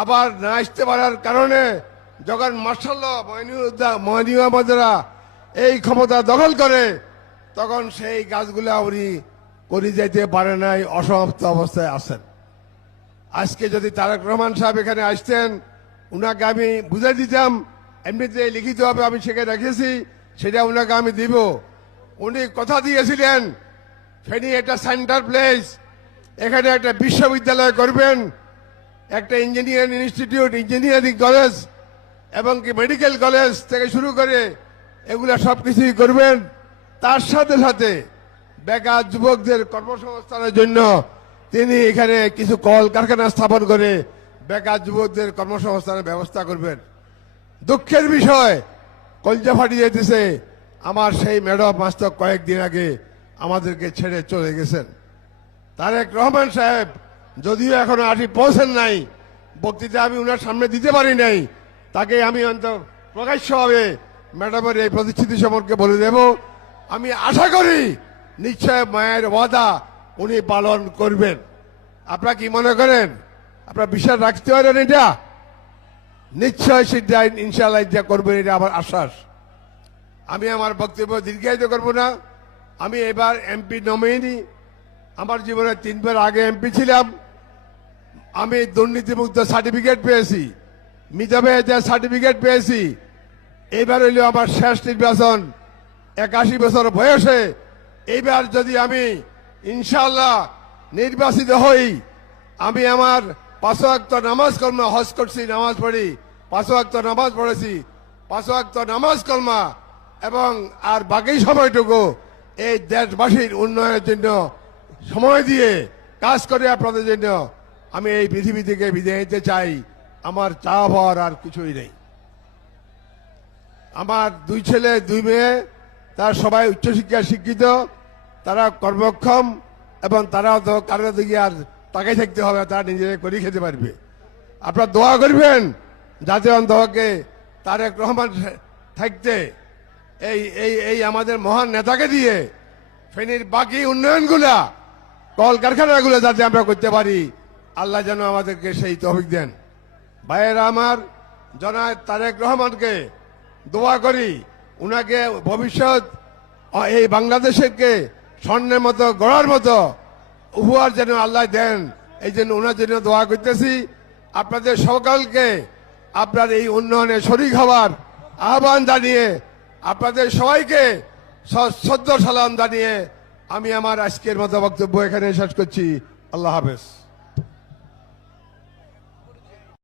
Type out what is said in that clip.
আবার না আসতে পারার কারণে যখন মার্শাল্লাহ মহিনুদ্দিনরা এই ক্ষমতা দখল করে তখন সেই গাছগুলা উনি করে যেতে পারে নাই, অসমাপ্ত অবস্থায় আছেন। আজকে যদি তারেক রহমান সাহেব এখানে আসতেন, উনাকে আমি বুঝাই দিতাম, এমনিতে লিখিতভাবে আমি সেখানে রেখেছি, সেটা উনাকে আমি দিব। উনি কথা দিয়েছিলেন ফেনী একটা সেন্টার প্লেস, এখানে একটা বিশ্ববিদ্যালয় করবেন, একটা ইঞ্জিনিয়ারিং ইনস্টিটিউট, ইঞ্জিনিয়ারিং কলেজ এবং কি মেডিকেল কলেজ থেকে শুরু করে এগুলা সবকিছুই করবেন। তার সাথে সাথে বেকার যুবকদের কর্মসংস্থানের জন্য তিনি এখানে কিছু কল কারখানা স্থাপন করে বেকার যুবকদের কর্মসংস্থানের ব্যবস্থা করবেন। দুঃখের বিষয়, কলজা ফাটিয়ে দিতেছে, আমার সেই ম্যাডাম মাস্টার কয়েকদিন আগে আমাদেরকে ছেড়ে চলে গেছেন। তারেক রহমান সাহেব যদিও এখনো পৌঁছেন নাই, বক্তৃতা আমি উনার সামনে দিতে পারি নাই, তাকে আমি অন্তত প্রকাশ্যভাবে ম্যাডামের এই প্রতিশ্রুতি সম্পর্কে বলে দেব। আমি আশা করি নিশ্চয় মায়ের ওয়াদা উনি পালন করবেন। আপনারা কি মনে করেন? আপনারা বিশ্বাস রাখতে পারেন? এটা নিশ্চয় সেটা ইনশাআল্লাহ এটা করবেন, এটা আমার আশ্বাস। আমি আমার বক্তব্য দীর্ঘায়িত করব না। আমি এবার এমপি নমিনি, আমার জীবনে 3 বার আগে এমপি ছিলাম। আমি দুর্নীতিমুক্ত সার্টিফিকেট পেয়েছি, মিতব্যয়িতার সার্টিফিকেট পেয়েছি। এইবার হইল আমার শেষ নির্বাচন 81 বছর বয়সে। এইবার যদি আমি ইনশাআল্লাহ নির্বাচিত হই, আমি আমার 5 ওয়াক্ত নামাজ কলমা, হজ করছি, নামাজ পড়ি, 5 ওয়াক্ত নামাজ পড়েছি, 5 ওয়াক্ত নামাজ কলমা এবং আর বাকি সময়টুকু এই দেশবাসীর উন্নয়নের জন্য সময় দিয়ে কাজ করে আপনাদের জন্য আমি এই পৃথিবী থেকে বিদায় নিতে চাই। আমার চা পাওয়ার আর কিছুই নেই। আমার 2 ছেলে 2 মেয়ে, তারা সবাই উচ্চশিক্ষায় শিক্ষিত, তারা কর্মক্ষম এবং তারাও তো কারোর দিকে আর তাকাই থাকতে হবে, তারা নিজেরা করে খেতে পারবে। আপনারা দোয়া করবেন যাতে অন্তকে তারেক রহমান থাকতে এই এই এই আমাদের মহান নেতাকে দিয়ে ফেনীর বাকি উন্নয়নগুলা, কলকারখানাগুলো যাতে আমরা করতে পারি, আল্লাহ যেন আমাদেরকে সেই তৌফিক দেন। ভাইয়েরা আমার, জনাব তারেক রহমানকে দোয়া করি, উনাকে ভবিষ্যৎ এই বাংলাদেশকে স্বর্ণের মতো গড়ার মতো উপহার যেন আল্লাহ দেন, এই জন্য ওনার জন্য দোয়া করতেছি। আপনাদের সকলকে আপনার এই উন্নয়নে শরীক হওয়ার আহ্বান জানিয়ে, আপনাদের সবাইকে শ্রদ্ধা সালাম জানিয়ে আমি আমার আজকের মতো বক্তব্য এখানে শেষ করছি। আল্লাহ হাফেজ।